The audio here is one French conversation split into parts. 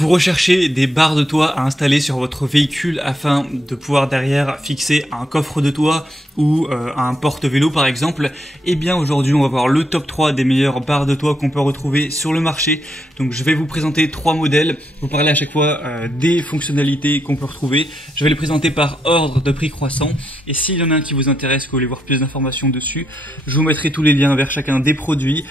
Vous recherchez des barres de toit à installer sur votre véhicule afin de pouvoir derrière fixer un coffre de toit ou un porte-vélo par exemple. Eh bien aujourd'hui on va voir le top 3 des meilleures barres de toit qu'on peut retrouver sur le marché. Donc je vais vous présenter 3 modèles, vous parler à chaque fois des fonctionnalités qu'on peut retrouver. Je vais les présenter par ordre de prix croissant et s'il y en a un qui vous intéresse, que vous voulez voir plus d'informations dessus, je vous mettrai tous les liens vers chacun des produits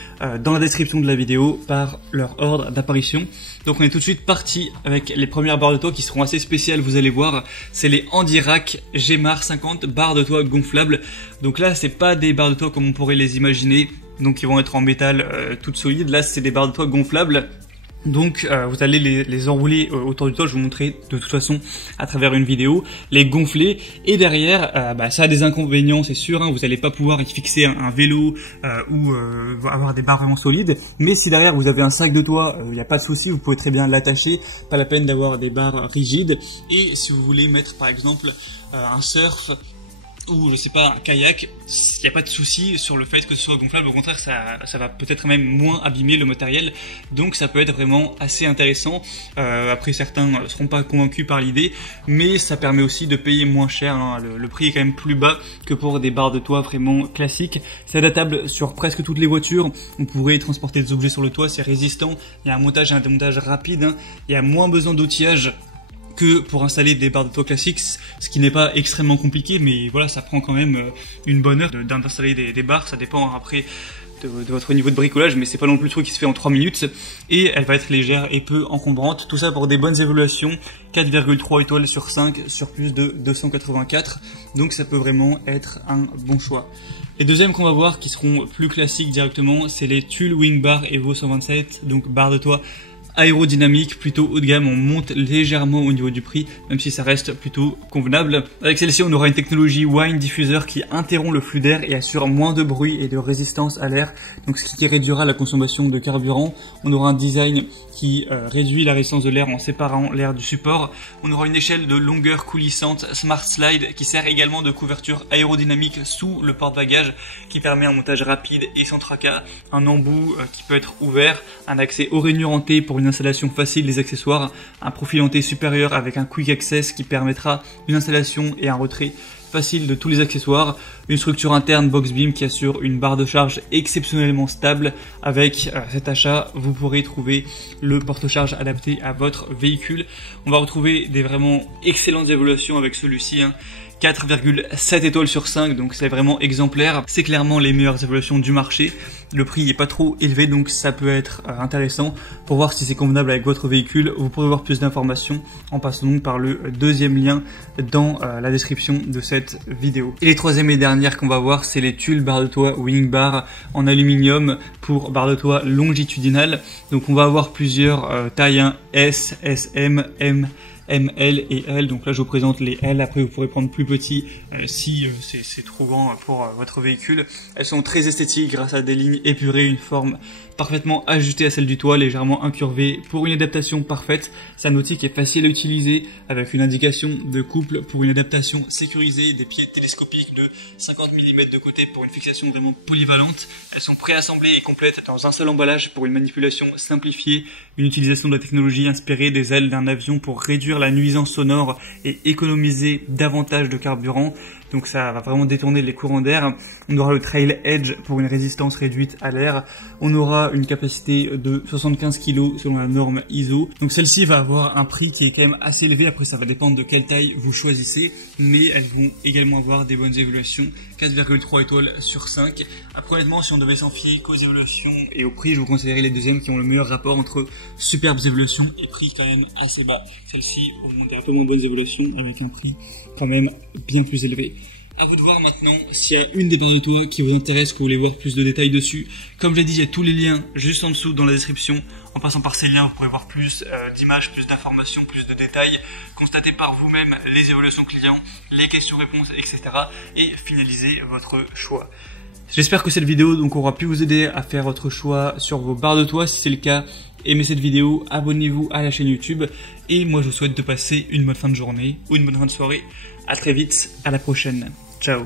dans la description de la vidéo par leur ordre d'apparition. Donc on est tout de suite parti avec les premières barres de toit qui seront assez spéciales, vous allez voir. C'est les Handirac Gemar 50 barres de toit gonflables. Donc là c'est pas des barres de toit comme on pourrait les imaginer, donc ils vont être en métal toutes solides. Là c'est des barres de toit gonflables. Donc vous allez les enrouler autour du toit, je vous montrerai de toute façon à travers une vidéo, les gonfler. Et derrière, ça a des inconvénients c'est sûr, hein, vous n'allez pas pouvoir y fixer un vélo ou avoir des barres vraiment solides. Mais si derrière vous avez un sac de toit, il n'y a pas de souci, vous pouvez très bien l'attacher, pas la peine d'avoir des barres rigides. Et si vous voulez mettre par exemple un surf ou je sais pas un kayak, il n'y a pas de souci sur le fait que ce soit gonflable, au contraire ça va peut-être même moins abîmer le matériel, donc ça peut être vraiment assez intéressant. Après certains ne seront pas convaincus par l'idée, mais ça permet aussi de payer moins cher, hein. Le prix est quand même plus bas que pour des barres de toit vraiment classiques. C'est adaptable sur presque toutes les voitures, on pourrait transporter des objets sur le toit, c'est résistant, il y a un montage et un démontage rapide, hein. Il y a moins besoin d'outillage que pour installer des barres de toit classiques, ce qui n'est pas extrêmement compliqué, mais voilà, ça prend quand même une bonne heure d'installer des barres. Ça dépend après de votre niveau de bricolage, mais c'est pas non plus le truc qui se fait en 3 minutes. Et elle va être légère et peu encombrante. Tout ça pour des bonnes évaluations, 4,3 étoiles sur 5 sur plus de 284. Donc ça peut vraiment être un bon choix. Les deuxièmes qu'on va voir qui seront plus classiques directement, c'est les Tulle Wing Bar Evo 127, donc barres de toit aérodynamique, plutôt haut de gamme. On monte légèrement au niveau du prix, même si ça reste plutôt convenable. Avec celle-ci, on aura une technologie Wind Diffuser qui interrompt le flux d'air et assure moins de bruit et de résistance à l'air, donc ce qui réduira la consommation de carburant. On aura un design qui réduit la résistance de l'air en séparant l'air du support. On aura une échelle de longueur coulissante Smart Slide qui sert également de couverture aérodynamique sous le porte-bagages, qui permet un montage rapide et sans tracas. Un embout qui peut être ouvert, un accès aux rainures en T pour une installation facile des accessoires, un profil en T supérieur avec un Quick Access qui permettra une installation et un retrait facile de tous les accessoires, une structure interne box beam qui assure une barre de charge exceptionnellement stable. Avec cet achat, vous pourrez trouver le porte-charge adapté à votre véhicule. On va retrouver des vraiment excellentes évaluations avec celui-ci, hein. 4,7 étoiles sur 5, donc c'est vraiment exemplaire. C'est clairement les meilleures évaluations du marché. Le prix n'est pas trop élevé, donc ça peut être intéressant pour voir si c'est convenable avec votre véhicule. Vous pourrez voir plus d'informations en passant donc par le deuxième lien dans la description de cette vidéo. Et les troisième et dernières qu'on va voir, c'est les Tulle barres de toit Wing Bar en aluminium pour barres de toit longitudinales. Donc on va avoir plusieurs tailles, hein, S, SM, M, ML et L. Donc là je vous présente les L, après vous pourrez prendre plus petit si c'est trop grand pour votre véhicule. Elles sont très esthétiques grâce à des lignes épurées, une forme parfaitement ajustée à celle du toit, légèrement incurvée pour une adaptation parfaite. C'est un outil qui est facile à utiliser avec une indication de couple pour une adaptation sécurisée, des pieds télescopiques de 50 mm de côté pour une fixation vraiment polyvalente. Elles sont préassemblées et complètes dans un seul emballage pour une manipulation simplifiée, une utilisation de la technologie inspirée des ailes d'un avion pour réduire la nuisance sonore et économiser davantage de carburant. Donc ça va vraiment détourner les courants d'air. On aura le Trail Edge pour une résistance réduite à l'air. On aura une capacité de 75 kg selon la norme ISO. Donc celle-ci va avoir un prix qui est quand même assez élevé. Après ça va dépendre de quelle taille vous choisissez, mais elles vont également avoir des bonnes évaluations, 4,3 étoiles sur 5. Après honnêtement, si on devait s'en fier qu'aux évaluations et au prix, je vous conseillerais les deuxièmes qui ont le meilleur rapport entre superbes évaluations et prix quand même assez bas. Celles-ci ont des un peu moins bonnes évaluations avec un prix quand même bien plus élevé. À vous de voir maintenant s'il y a une des barres de toit qui vous intéresse, que vous voulez voir plus de détails dessus. Comme je l'ai dit, il y a tous les liens juste en dessous dans la description. En passant par ces liens, vous pourrez voir plus d'images, plus d'informations, plus de détails, constater par vous-même les évaluations clients, les questions-réponses, etc. et finaliser votre choix. J'espère que cette vidéo donc aura pu vous aider à faire votre choix sur vos barres de toit. Si c'est le cas, aimez cette vidéo, abonnez-vous à la chaîne YouTube et moi je vous souhaite de passer une bonne fin de journée ou une bonne fin de soirée. À très vite, à la prochaine. Ciao.